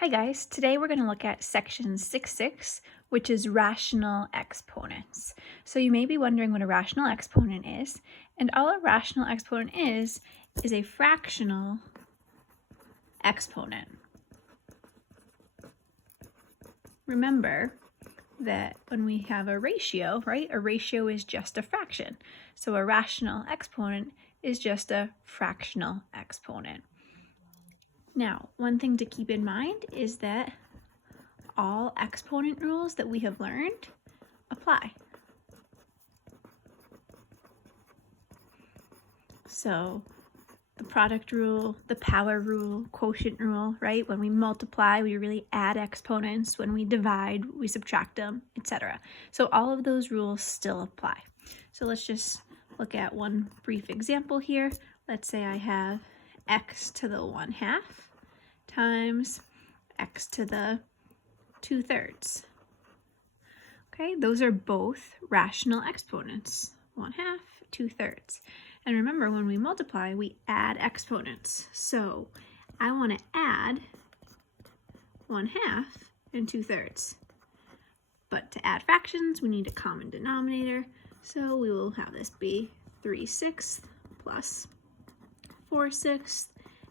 Hi guys, today we're going to look at section 6.6, which is rational exponents. So you may be wondering what a rational exponent is, and all a rational exponent is a fractional exponent. Remember that when we have a ratio, right, a ratio is just a fraction. So a rational exponent is just a fractional exponent. Now, one thing to keep in mind is that all exponent rules that we have learned apply. So the product rule, the power rule, quotient rule, right? When we multiply, we really add exponents. When we divide, we subtract them, etc. So all of those rules still apply. So let's just look at one brief example here. Let's say I have x to the 1/2 times x to the 2/3. Okay, those are both rational exponents, 1/2, 2/3. And remember, when we multiply, we add exponents. So I want to add 1/2 and 2/3. But to add fractions, we need a common denominator. So we will have this be 3/6 plus 4/6,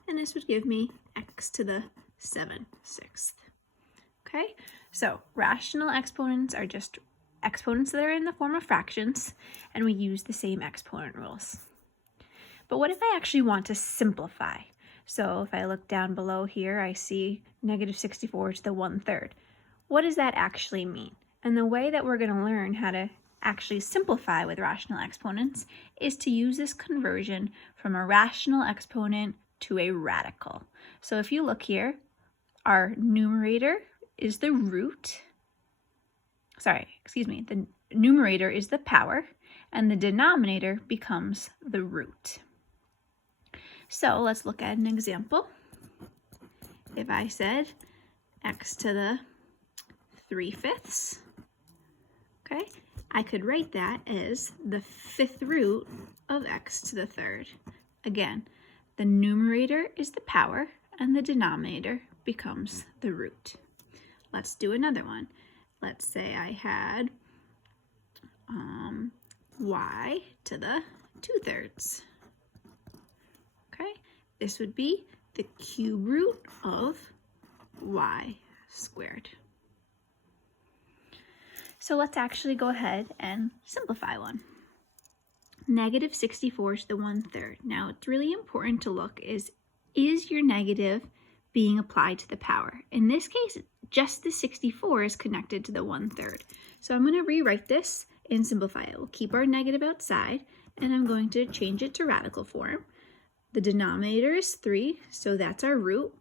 and this would give me x to the 7/6. Okay, so rational exponents are just exponents that are in the form of fractions, and we use the same exponent rules. But what if I actually want to simplify? So if I look down below here, I see -64 to the 1/3. What does that actually mean? And the way that we're going to learn how to actually simplify with rational exponents is to use this conversion from a rational exponent to a radical. So if you look here, our numerator is the root. The numerator is the power, and the denominator becomes the root. So let's look at an example. If I said x to the 3/5, okay, I could write that as the 5th root of x to the 3rd. Again, the numerator is the power, and the denominator becomes the root. Let's do another one. Let's say I had y to the 2/3. Okay, this would be the cube root of y squared. So let's actually go ahead and simplify one. -64 to the 1/3. Now it's really important to look is your negative being applied to the power? In this case, just the 64 is connected to the 1/3. So I'm going to rewrite this and simplify it. We'll keep our negative outside, and I'm going to change it to radical form. The denominator is 3, so that's our root,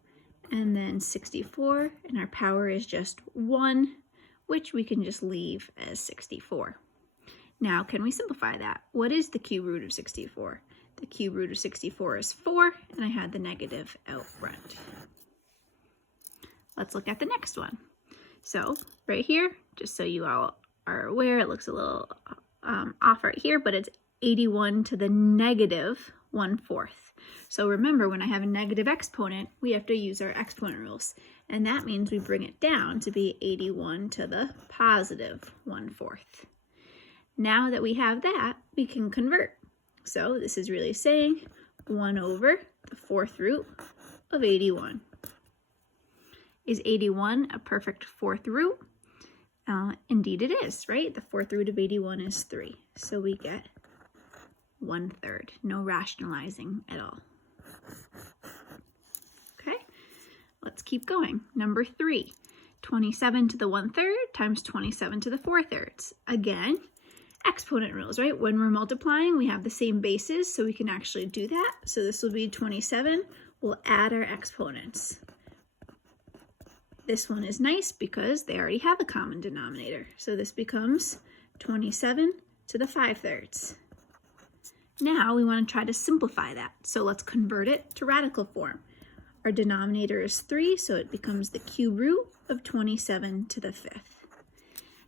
and then 64, and our power is just 1, which we can just leave as 64. Now, can we simplify that? What is the cube root of 64? The cube root of 64 is 4, and I had the negative out front. Let's look at the next one. So right here, just so you all are aware, it looks a little off right here, but it's 81 to the -1/4. So remember, when I have a negative exponent, we have to use our exponent rules. And that means we bring it down to be 81 to the +1/4. Now that we have that, we can convert. So this is really saying 1 over the 4th root of 81. Is 81 a perfect 4th root? Indeed it is, right? The 4th root of 81 is 3. So we get 1/3. No rationalizing at all. Okay, let's keep going. Number 3, 27 to the 1/3 times 27 to the 4/3. Again, exponent rules, right? When we're multiplying, we have the same bases, so we can actually do that. So this will be 27. We'll add our exponents. This one is nice because they already have a common denominator. So this becomes 27 to the 5/3. Now we want to try to simplify that. So let's convert it to radical form. Our denominator is 3, so it becomes the cube root of 27 to the 5th.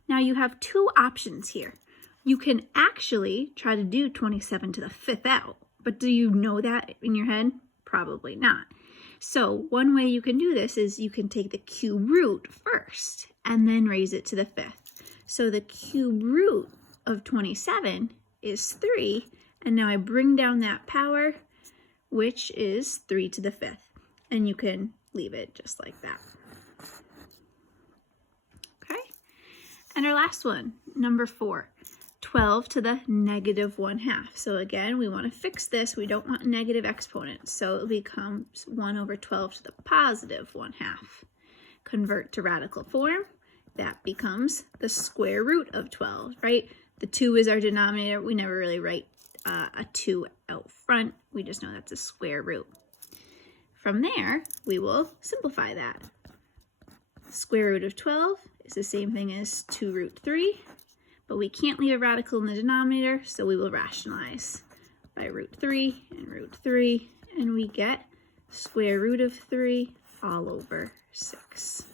Now you have two options here. You can actually try to do 27 to the 5th out, but do you know that in your head? Probably not. So one way you can do this is you can take the cube root first and then raise it to the 5th. So the cube root of 27 is 3, and now I bring down that power, which is 3 to the 5th, and you can leave it just like that. Okay, and our last one, number 4, 12 to the negative 1/2. So again, we want to fix this. We don't want negative exponents, so it becomes 1 over 12 to the positive 1/2. Convert to radical form, that becomes the square root of 12, right? The 2 is our denominator. We never really write a 2 out front. We just know that's a square root. From there, we will simplify that. Square root of 12 is the same thing as 2 root 3, but we can't leave a radical in the denominator, so we will rationalize by root 3 and root 3, and we get square root of 3 all over 6.